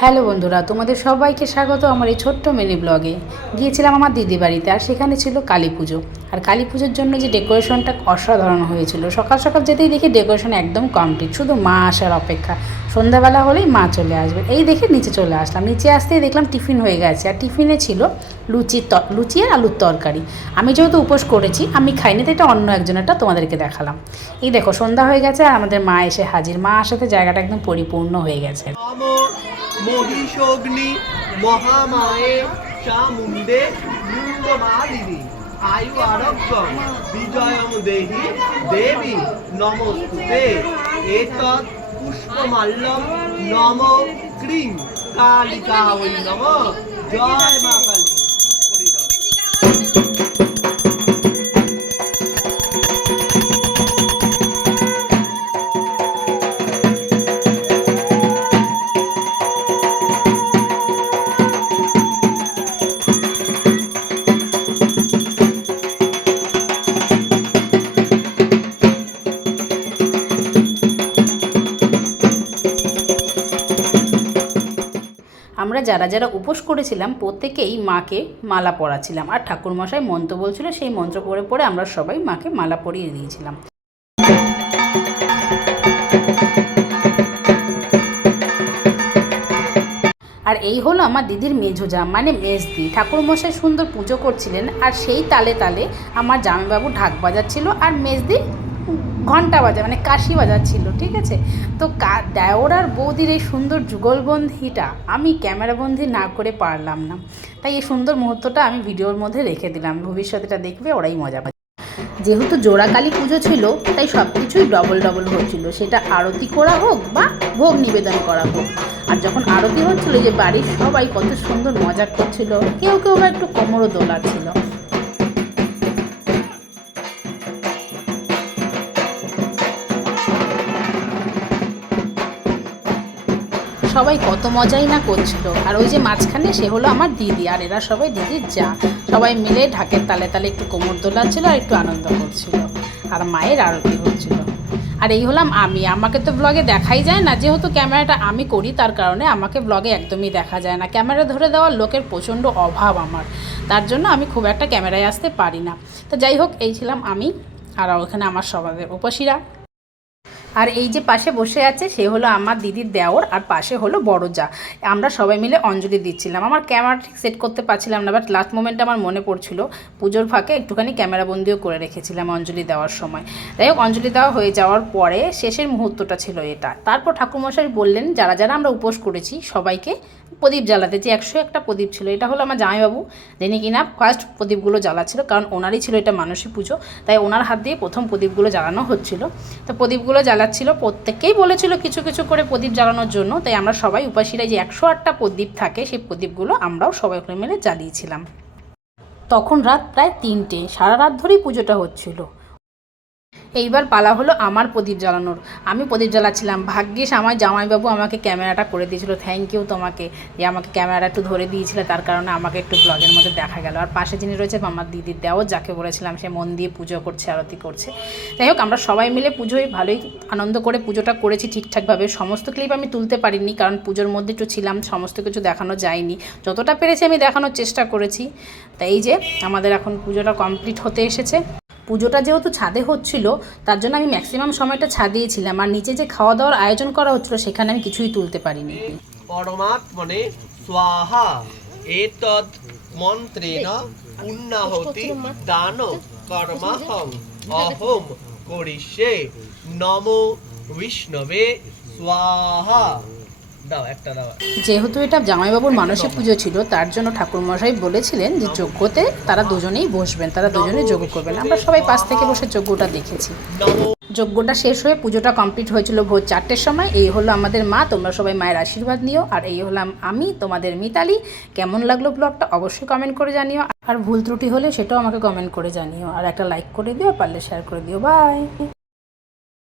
Hello বন্ধুরা, তোমাদের সবাইকে স্বাগত আমার এই ছোট্ট মিনি ব্লগে। গিয়েছিলাম আমার দিদি বাড়িতে, আর সেখানে ছিল কালী পুজো। আর কালী পুজোর জন্য যে ডেকোরেশনটা অসাধারণ হয়েছিল, সকাল সকাল যেতেই দেখি ডেকোরেশন একদম কমপ্লিট, শুধু মা আসার অপেক্ষা। সন্ধ্যাবেলা হলেই মা চলে আসবে, এই দেখে নিচে চলে আসলাম। নিচে আসতেই দেখলাম টিফিন হয়ে গেছে, আর টিফিনে ছিল লুচি আর আলুর তরকারি। আমি যেহেতু উপোস করেছি, আমি খাইনি, তো এটা অন্য একজনেরটা তোমাদেরকে দেখালাম। এই দেখো সন্ধ্যা হয়ে গেছে আর আমাদের মা এসে হাজির। মা আসাতে জায়গাটা একদম পরিপূর্ণ হয়ে গেছে। মহিষগ্নি মহামায়ে চামুণ্ডে মুণ্ডমালিনী আয়ু আরোগ্যম বিজয়ং দেহি দেবী নমস্তুতে এতৎ পুষ্পমাল্যম নম ক্রিং কালিকা ওই নম জয় মা কালী। আমরা যারা যারা উপোস করেছিলাম প্রত্যেকেই মাকে মালা পরাছিলাম, আর ঠাকুরমশাই মন্ত্র বলছিল, সেই মন্ত্র পড়ে পড়ে আমরা সবাই মাকে মালা পরিয়ে দিয়েছিলাম। আর এই হলো আমার দিদির মেঝোজা, মানে মেজদি। ঠাকুরমশাই সুন্দর পুজো করছিলেন, আর সেই তালে তালে আমার জামাইবাবু ঢাক বাজাচ্ছিল, আর মেজদি ঘণ্টা বাজা মানে কাশি বাজাচ্ছিল। ঠিক আছে, তো দেওর আর বৌদির এই সুন্দর যুগলবন্দিটা আমি ক্যামেরাবন্দি না করে পারলাম না, তাই এই সুন্দর মুহূর্তটা আমি ভিডিওর মধ্যে রেখে দিলাম। ভবিষ্যতেটা দেখবে, ওরাই মজা পাবে। যেহেতু জোড়া কালী পুজো ছিল, তাই সব কিছুই ডবল ডবল হচ্ছিল, সেটা আরতি করা হোক বা ভোগ নিবেদন করা হোক। আর যখন আরতি হচ্ছিল, যে বাড়ির সবাই কত সুন্দর মজা করছিল, কেউ কেউ বা একটু কোমরও দোলাচ্ছিল। সবাই কত মজাই না করছিল। আর ওই যে মাঝখানে সে হলো আমার দিদি, আর এরা সবাই দিদির যা। সবাই মিলে ঢাকের তালে তালে একটু কোমর দোলাচ্ছিল আর একটু আনন্দ করছিল, আর মায়ের আরতি হচ্ছিল। আর এই হলাম আমি। আমাকে তো ব্লগে দেখাই যায় না, যেহেতু ক্যামেরাটা আমি করি, তার কারণে আমাকে ব্লগে একদমই দেখা যায় না। ক্যামেরা ধরে দেওয়ার লোকের প্রচণ্ড অভাব আমার, তার জন্য আমি খুব একটা ক্যামেরায় আসতে পারি না। তো যাই হোক, এই ছিলাম আমি, আর ওখানে আমার সবাই উপসীরা। আর এই যে পাশে বসে আছে সে হলো আমার দিদির দেওর, আর পাশে হলো বড় যা। আমরা সবাই মিলে অঞ্জলি দিচ্ছিলাম। আমার ক্যামেরা ঠিক সেট করতে পারছিলাম না, বাট লাস্ট মোমেন্টে আমার মনে পড়ছিল, পুজোর ফাঁকে একটুখানি ক্যামেরাবন্দিও করে রেখেছিলাম অঞ্জলি দেওয়ার সময়। যাই হোক, অঞ্জলি দেওয়া হয়ে যাওয়ার পরে শেষের মুহূর্তটা ছিল এটা। তারপর ঠাকুরমশাই বললেন যারা যারা আমরা উপোস করেছি সবাইকে প্রদীপ জ্বালাতে, যে 101টা প্রদীপ ছিল। এটা হলো আমার জামাইবাবু, যিনি কিনা ফার্স্ট প্রদীপগুলো জ্বালাচ্ছিল, কারণ ওনারই ছিল এটা মানসী পুজো, তাই ওনার হাত দিয়ে প্রথম প্রদীপগুলো জ্বালানো হচ্ছিল। তো প্রদীপগুলো জ্বালাচ্ছিল, প্রত্যেকেই বলেছিল কিছু কিছু করে প্রদীপ জ্বালানোর জন্য, তাই আমরা সবাই উপাসীরা যে 108টা প্রদীপ থাকে, সেই প্রদীপগুলো আমরাও সবাই মিলে জ্বালিয়েছিলাম। তখন রাত প্রায় 3টে, সারা রাত ধরেই পুজোটা হচ্ছিল। এইবার পালা হলো আমার প্রদীপ জ্বালানোর। আমি প্রদীপ জ্বালাচ্ছিলাম। ভাগ্যিস আমার জামাইবাবু আমাকে ক্যামেরাটা করে দিয়েছিল। থ্যাংক ইউ তোমাকে, যে আমাকে ক্যামেরাটা একটু ধরে দিয়েছিলে, তার কারণে আমাকে একটু ব্লগের মধ্যে দেখা গেল। আর পাশে যিনি রয়েছে আমার দিদির দেওর, যাকে বলেছিলাম সে মন দিয়ে পুজো করছে, আরতি করছে। যাই হোক, আমরা সবাই মিলে পুজোয় ভালোই আনন্দ করে পুজোটা করেছি ঠিকঠাকভাবে। সমস্ত ক্লিপ আমি তুলতে পারিনি, কারণ পুজোর মধ্যে একটু ছিলাম, সমস্ত কিছু দেখানো যায়নি। যতটা পেরেছি আমি দেখানোর চেষ্টা করেছি। তাই এই যে আমাদের এখন পুজোটা কমপ্লিট হতে এসেছে। পুজোটা যেহেতু ছাদে হচ্ছিল, তার জন্য আমি ম্যাক্সিমাম সময়টা ছাদেই ছিলাম। আর নিচে যে খাওয়া দাওয়ার আয়োজন করা হচ্ছিল, সেখানে আমি কিছুই তুলতে পারিনি। পরমাত্মনে স্বাহা এতৎ মন্ত্রেণ পুণ্যাহতি দান কর্মাহং অহম করিষ্যে নমো বিষ্ণবে স্বাহা। যেহেতু এটা জামাইবাবুর মানসিক পুজো ছিল, তার জন্য ঠাকুরমশাই বলেছিলেন যে যজ্ঞতে তারা দুজনেই বসবেন, তারা দুজনেই যজ্ঞ করবেন। আমরা সবাই পাশ থেকে বসে যজ্ঞটা দেখেছি। যজ্ঞটা শেষ হয়ে পুজোটা কমপ্লিট হয়েছিল ভোর 4টের সময়। এই হলো আমাদের মা, তোমরা সবাই মায়ের আশীর্বাদ নিও। আর এই হলাম আমি, তোমাদের মিতালি। কেমন লাগলো ব্লগটা অবশ্যই কমেন্ট করে জানিও, আর ভুল ত্রুটি হলে সেটাও আমাকে কমেন্ট করে জানিও। আর একটা লাইক করে দিও, পারলে শেয়ার করে দিও। বাই।